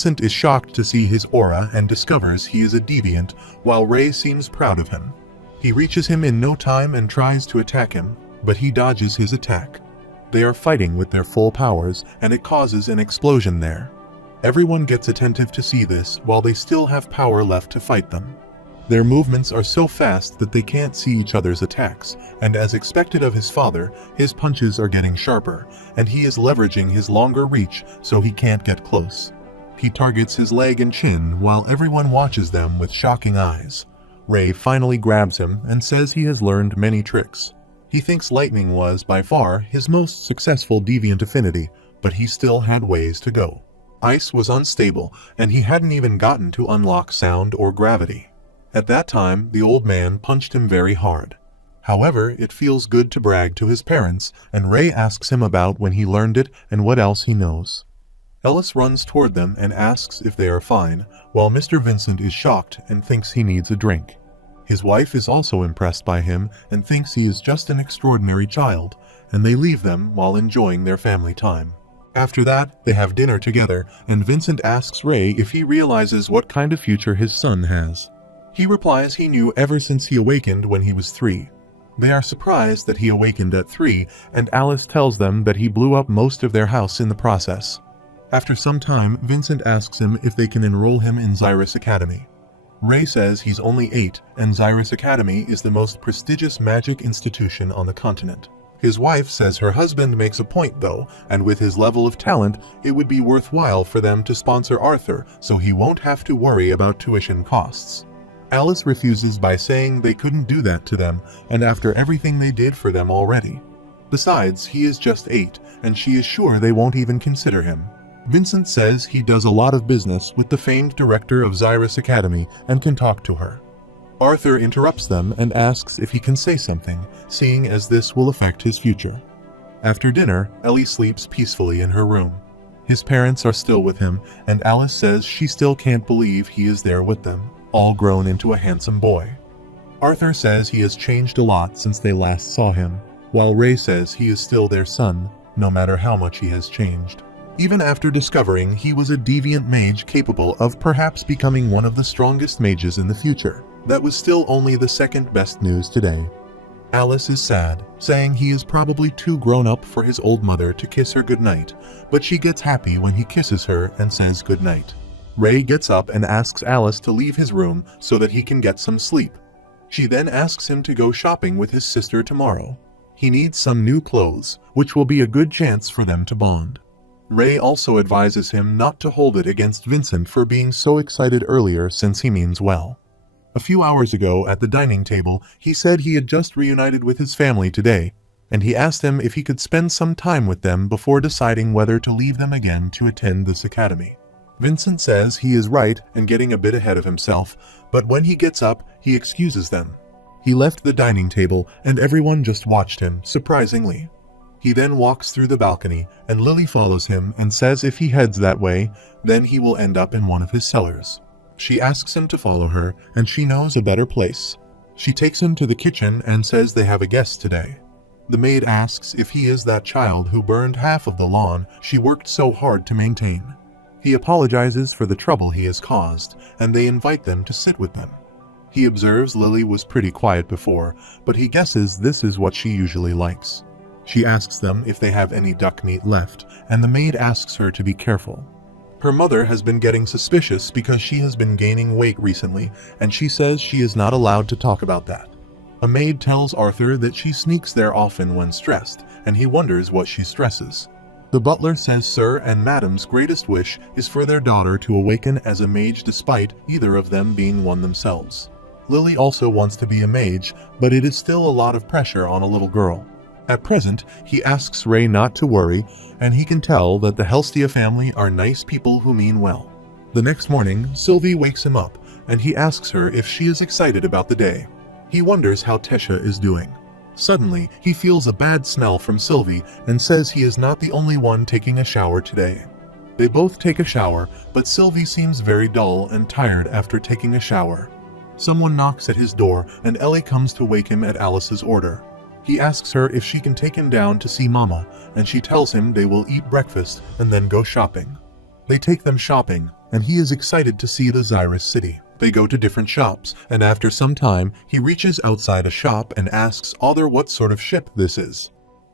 Vincent is shocked to see his aura and discovers he is a deviant, while Ray seems proud of him. He reaches him in no time and tries to attack him, but he dodges his attack. They are fighting with their full powers, and it causes an explosion there. Everyone gets attentive to see this while they still have power left to fight them. Their movements are so fast that they can't see each other's attacks, and as expected of his father, his punches are getting sharper, and he is leveraging his longer reach so he can't get close. He targets his leg and chin while everyone watches them with shocking eyes. Ray finally grabs him and says he has learned many tricks. He thinks lightning was, by far, his most successful deviant affinity, but he still had ways to go. Ice was unstable, and he hadn't even gotten to unlock sound or gravity. At that time, the old man punched him very hard. However, it feels good to brag to his parents, and Ray asks him about when he learned it and what else he knows. Ellis runs toward them and asks if they are fine, while Mr. Vincent is shocked and thinks he needs a drink. His wife is also impressed by him and thinks he is just an extraordinary child, and they leave them while enjoying their family time. After that, they have dinner together, and Vincent asks Ray if he realizes what kind of future his son has. He replies he knew ever since he awakened when he was 3. They are surprised that he awakened at 3, and Alice tells them that he blew up most of their house in the process. After some time, Vincent asks him if they can enroll him in Xyrus Academy. Ray says he's only 8, and Xyrus Academy is the most prestigious magic institution on the continent. His wife says her husband makes a point though, and with his level of talent, it would be worthwhile for them to sponsor Arthur so he won't have to worry about tuition costs. Alice refuses by saying they couldn't do that to them, and after everything they did for them already. Besides, he is just 8, and she is sure they won't even consider him. Vincent says he does a lot of business with the famed director of Xyrus Academy and can talk to her. Arthur interrupts them and asks if he can say something, seeing as this will affect his future. After dinner, Ellie sleeps peacefully in her room. His parents are still with him, and Alice says she still can't believe he is there with them, all grown into a handsome boy. Arthur says he has changed a lot since they last saw him, while Ray says he is still their son, no matter how much he has changed. Even after discovering he was a deviant mage capable of perhaps becoming one of the strongest mages in the future, that was still only the second best news today. Alice is sad, saying he is probably too grown up for his old mother to kiss her goodnight, but she gets happy when he kisses her and says goodnight. Ray gets up and asks Alice to leave his room so that he can get some sleep. She then asks him to go shopping with his sister tomorrow. He needs some new clothes, which will be a good chance for them to bond. Ray also advises him not to hold it against Vincent for being so excited earlier since he means well. A few hours ago at the dining table, he said he had just reunited with his family today, and he asked him if he could spend some time with them before deciding whether to leave them again to attend this academy. Vincent says he is right and getting a bit ahead of himself, but when he gets up, he excuses them. He left the dining table and everyone just watched him, surprisingly. He then walks through the balcony, and Lily follows him and says if he heads that way, then he will end up in one of his cellars. She asks him to follow her, and she knows a better place. She takes him to the kitchen and says they have a guest today. The maid asks if he is that child who burned half of the lawn she worked so hard to maintain. He apologizes for the trouble he has caused, and they invite them to sit with them. He observes Lily was pretty quiet before, but he guesses this is what she usually likes. She asks them if they have any duck meat left, and the maid asks her to be careful. Her mother has been getting suspicious because she has been gaining weight recently, and she says she is not allowed to talk about that. A maid tells Arthur that she sneaks there often when stressed, and he wonders what she stresses. The butler says Sir and Madam's greatest wish is for their daughter to awaken as a mage despite either of them being one themselves. Lily also wants to be a mage, but it is still a lot of pressure on a little girl. At present, he asks Ray not to worry, and he can tell that the Helstia family are nice people who mean well. The next morning, Sylvie wakes him up, and he asks her if she is excited about the day. He wonders how Tesha is doing. Suddenly, he feels a bad smell from Sylvie and says he is not the only one taking a shower today. They both take a shower, but Sylvie seems very dull and tired after taking a shower. Someone knocks at his door, and Ellie comes to wake him at Alice's order. He asks her if she can take him down to see Mama, and she tells him they will eat breakfast and then go shopping. They take them shopping, and he is excited to see the Xyrus city. They go to different shops, and after some time, he reaches outside a shop and asks Arthur what sort of ship this is.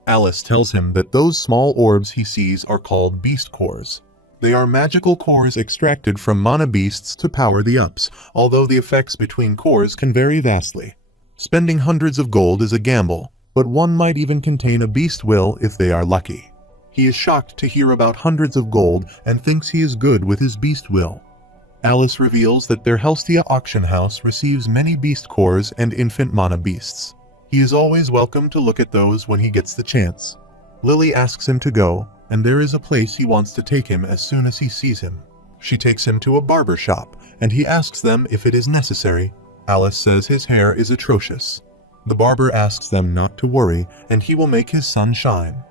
Alice tells him that those small orbs he sees are called beast cores. They are magical cores extracted from mana beasts to power the ups, although the effects between cores can vary vastly. Spending hundreds of gold is a gamble, but one might even contain a beast will if they are lucky. He is shocked to hear about hundreds of gold and thinks he is good with his beast will. Alice reveals that their Helstia auction house receives many beast cores and infant mana beasts. He is always welcome to look at those when he gets the chance. Lily asks him to go, and there is a place he wants to take him as soon as he sees him. She takes him to a barber shop, and he asks them if it is necessary. Alice says his hair is atrocious. The barber asks them not to worry, and he will make his sun shine.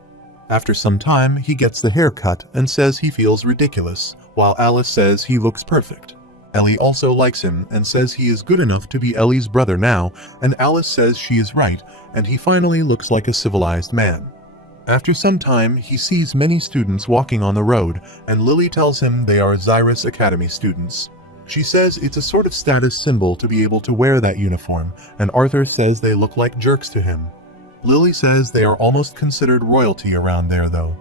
After some time, he gets the haircut and says he feels ridiculous, while Alice says he looks perfect. Ellie also likes him and says he is good enough to be Ellie's brother now, and Alice says she is right, and he finally looks like a civilized man. After some time, he sees many students walking on the road, and Lily tells him they are Xyrus Academy students. She says it's a sort of status symbol to be able to wear that uniform, and Arthur says they look like jerks to him. Lily says they are almost considered royalty around there though.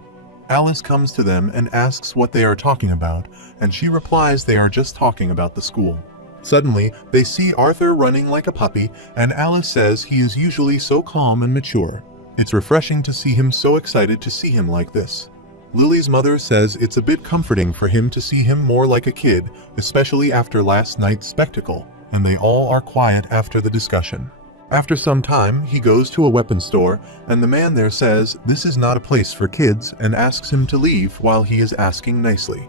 Alice comes to them and asks what they are talking about, and she replies they are just talking about the school. Suddenly, they see Arthur running like a puppy, and Alice says he is usually so calm and mature. It's refreshing to see him so excited to see him like this. Lily's mother says it's a bit comforting for him to see him more like a kid, especially after last night's spectacle, and they all are quiet after the discussion. After some time, he goes to a weapon store, and the man there says this is not a place for kids and asks him to leave while he is asking nicely.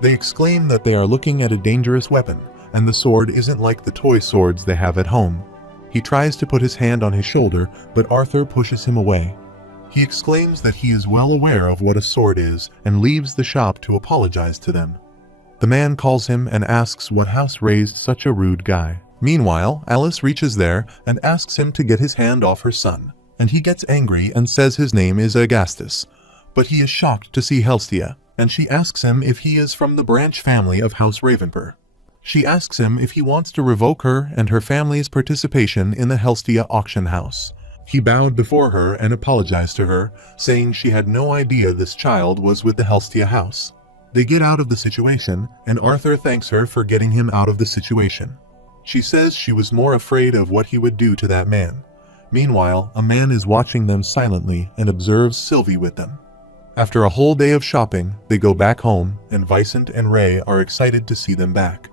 They exclaim that they are looking at a dangerous weapon, and the sword isn't like the toy swords they have at home. He tries to put his hand on his shoulder, but Arthur pushes him away. He exclaims that he is well aware of what a sword is and leaves the shop to apologize to them. The man calls him and asks what house raised such a rude guy. Meanwhile, Alice reaches there and asks him to get his hand off her son, and he gets angry and says his name is Augustus. But he is shocked to see Helstia, and she asks him if he is from the branch family of House Ravenpur. She asks him if he wants to revoke her and her family's participation in the Helstia auction house. He bowed before her and apologized to her, saying she had no idea this child was with the Helstia house. They get out of the situation, and Arthur thanks her for getting him out of the situation. She says she was more afraid of what he would do to that man. Meanwhile, a man is watching them silently and observes Sylvie with them. After a whole day of shopping, they go back home, and Vicent and Ray are excited to see them back.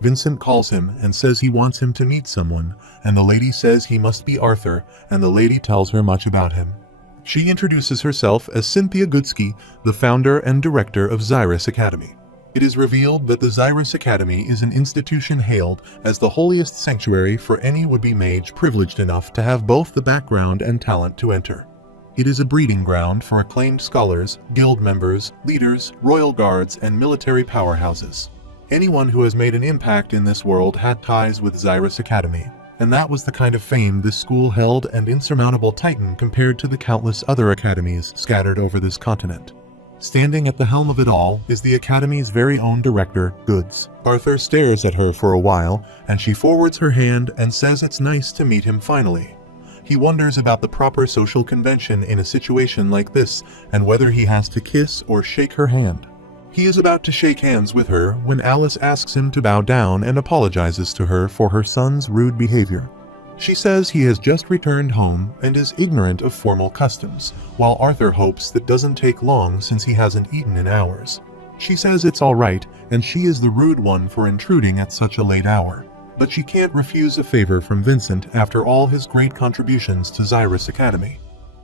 Vincent calls him and says he wants him to meet someone, and the lady says he must be Arthur, and the lady tells her much about him. She introduces herself as Cynthia Goodsky, the founder and director of Xyrus Academy. It is revealed that the Xyrus Academy is an institution hailed as the holiest sanctuary for any would-be mage privileged enough to have both the background and talent to enter. It is a breeding ground for acclaimed scholars, guild members, leaders, royal guards, and military powerhouses. Anyone who has made an impact in this world had ties with Xyrus Academy, and that was the kind of fame this school held and insurmountable titan compared to the countless other academies scattered over this continent. Standing at the helm of it all is the Academy's very own director, Goods. Arthur stares at her for a while, and she forwards her hand and says it's nice to meet him finally. He wonders about the proper social convention in a situation like this, and whether he has to kiss or shake her hand. He is about to shake hands with her when Alice asks him to bow down and apologizes to her for her son's rude behavior. She says he has just returned home and is ignorant of formal customs, while Arthur hopes that doesn't take long since he hasn't eaten in hours. She says it's all right, and she is the rude one for intruding at such a late hour. But she can't refuse a favor from Vincent after all his great contributions to Xyrus Academy.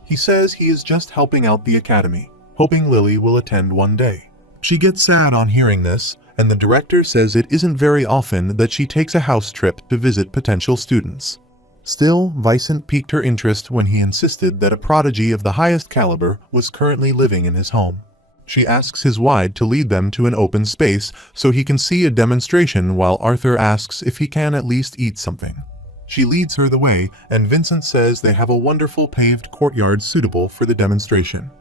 He says he is just helping out the Academy, hoping Lily will attend one day. She gets sad on hearing this, and the director says it isn't very often that she takes a house trip to visit potential students. Still, Vicent piqued her interest when he insisted that a prodigy of the highest caliber was currently living in his home. She asks his guide to lead them to an open space so he can see a demonstration while Arthur asks if he can at least eat something. She leads her the way, and Vincent says they have a wonderful paved courtyard suitable for the demonstration.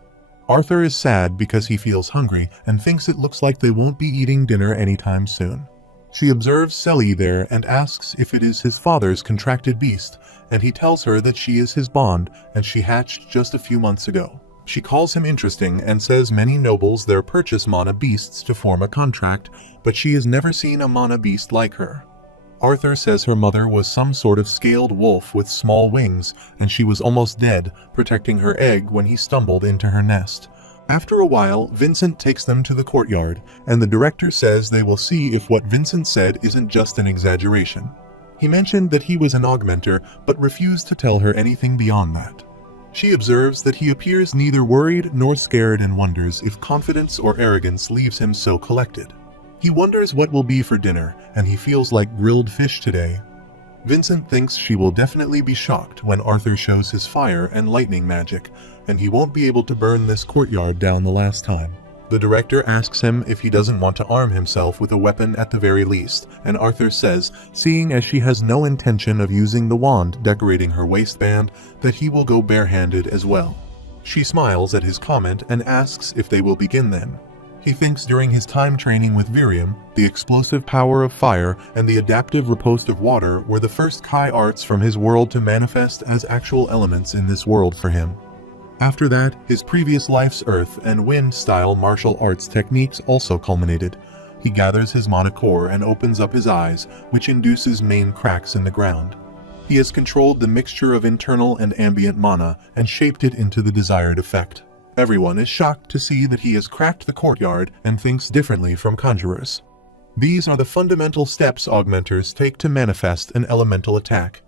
Arthur is sad because he feels hungry and thinks it looks like they won't be eating dinner anytime soon. She observes Eleceed there and asks if it is his father's contracted beast, and he tells her that she is his bond and she hatched just a few months ago. She calls him interesting and says many nobles there purchase mana beasts to form a contract, but she has never seen a mana beast like her. Arthur says her mother was some sort of scaled wolf with small wings, and she was almost dead, protecting her egg when he stumbled into her nest. After a while, Vincent takes them to the courtyard, and the director says they will see if what Vincent said isn't just an exaggeration. He mentioned that he was an augmenter, but refused to tell her anything beyond that. She observes that he appears neither worried nor scared and wonders if confidence or arrogance leaves him so collected. He wonders what will be for dinner, and he feels like grilled fish today. Vincent thinks she will definitely be shocked when Arthur shows his fire and lightning magic, and he won't be able to burn this courtyard down the last time. The director asks him if he doesn't want to arm himself with a weapon at the very least, and Arthur says, seeing as she has no intention of using the wand decorating her waistband, that he will go barehanded as well. She smiles at his comment and asks if they will begin then. He thinks during his time training with Virium, the explosive power of fire and the adaptive riposte of water were the first Kai arts from his world to manifest as actual elements in this world for him. After that, his previous life's earth and wind-style martial arts techniques also culminated. He gathers his mana core and opens up his eyes, which induces main cracks in the ground. He has controlled the mixture of internal and ambient mana and shaped it into the desired effect. Everyone is shocked to see that he has cracked the courtyard and thinks differently from conjurers. These are the fundamental steps augmenters take to manifest an elemental attack.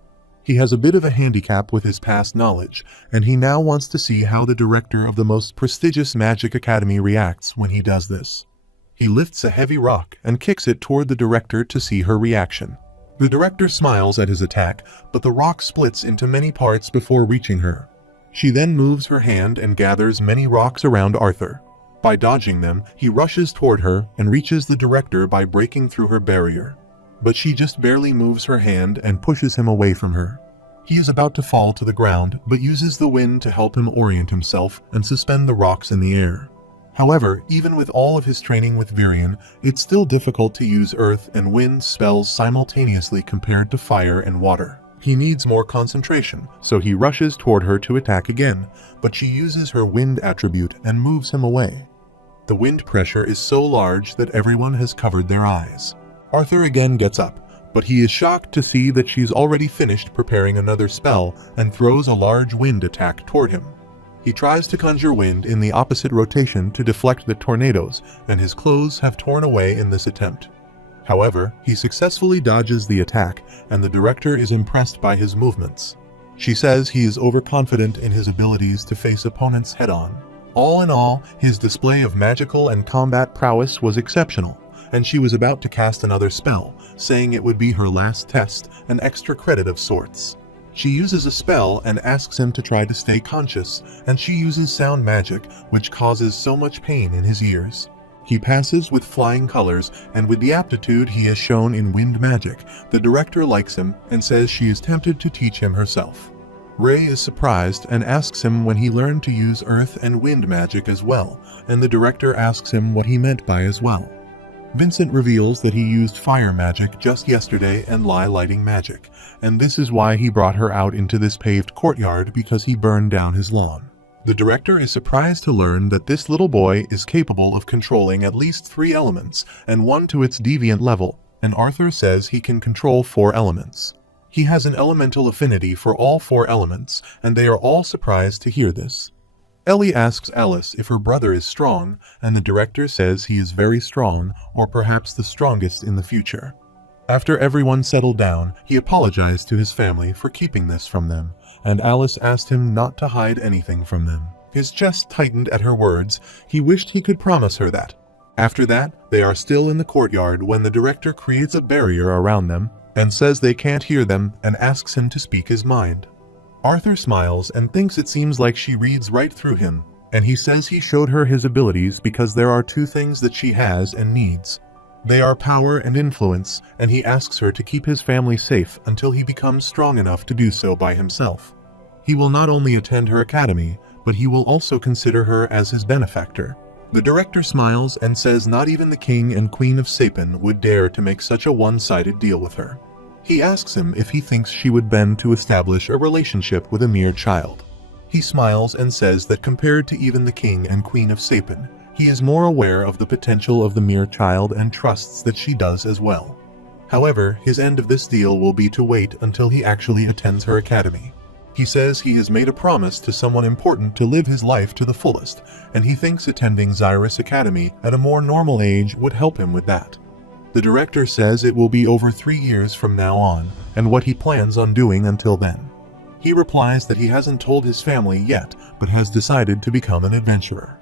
He has a bit of a handicap with his past knowledge, and he now wants to see how the director of the most prestigious magic academy reacts when he does this. He lifts a heavy rock and kicks it toward the director to see her reaction. The director smiles at his attack, but the rock splits into many parts before reaching her. She then moves her hand and gathers many rocks around Arthur. By dodging them, he rushes toward her and reaches the director by breaking through her barrier. But she just barely moves her hand and pushes him away from her. He is about to fall to the ground, but uses the wind to help him orient himself and suspend the rocks in the air. However, even with all of his training with Virion, it's still difficult to use earth and wind spells simultaneously compared to fire and water. He needs more concentration, so he rushes toward her to attack again, but she uses her wind attribute and moves him away. The wind pressure is so large that everyone has covered their eyes. Arthur again gets up, but he is shocked to see that she's already finished preparing another spell and throws a large wind attack toward him. He tries to conjure wind in the opposite rotation to deflect the tornadoes, and his clothes have torn away in this attempt. However, he successfully dodges the attack, and the director is impressed by his movements. She says he is overconfident in his abilities to face opponents head-on. All in all, his display of magical and combat prowess was exceptional, and she was about to cast another spell, saying it would be her last test, an extra credit of sorts. She uses a spell and asks him to try to stay conscious, and she uses sound magic, which causes so much pain in his ears. He passes with flying colors, and with the aptitude he has shown in wind magic, the director likes him and says she is tempted to teach him herself. Ray is surprised and asks him when he learned to use earth and wind magic as well, and the director asks him what he meant by as well. Vincent reveals that he used fire magic just yesterday and lighting magic, and this is why he brought her out into this paved courtyard because he burned down his lawn. The director is surprised to learn that this little boy is capable of controlling at least 3 elements, and one to its deviant level, and Arthur says he can control 4 elements. He has an elemental affinity for all 4 elements, and they are all surprised to hear this. Ellie asks Alice if her brother is strong, and the director says he is very strong, or perhaps the strongest in the future. After everyone settled down, he apologized to his family for keeping this from them, and Alice asked him not to hide anything from them. His chest tightened at her words. He wished he could promise her that. After that, they are still in the courtyard when the director creates a barrier around them and says they can't hear them and asks him to speak his mind. Arthur smiles and thinks it seems like she reads right through him, and he says he showed her his abilities because there are 2 things that she has and needs. They are power and influence, and he asks her to keep his family safe until he becomes strong enough to do so by himself. He will not only attend her academy, but he will also consider her as his benefactor. The director smiles and says not even the king and queen of Sapin would dare to make such a one-sided deal with her. He asks him if he thinks she would bend to establish a relationship with a mere child. He smiles and says that compared to even the king and queen of Sapin, he is more aware of the potential of the mere child and trusts that she does as well. However, his end of this deal will be to wait until he actually attends her academy. He says he has made a promise to someone important to live his life to the fullest, and he thinks attending Xyrus Academy at a more normal age would help him with that. The director says it will be over 3 years from now on, and what he plans on doing until then. He replies that he hasn't told his family yet, but has decided to become an adventurer.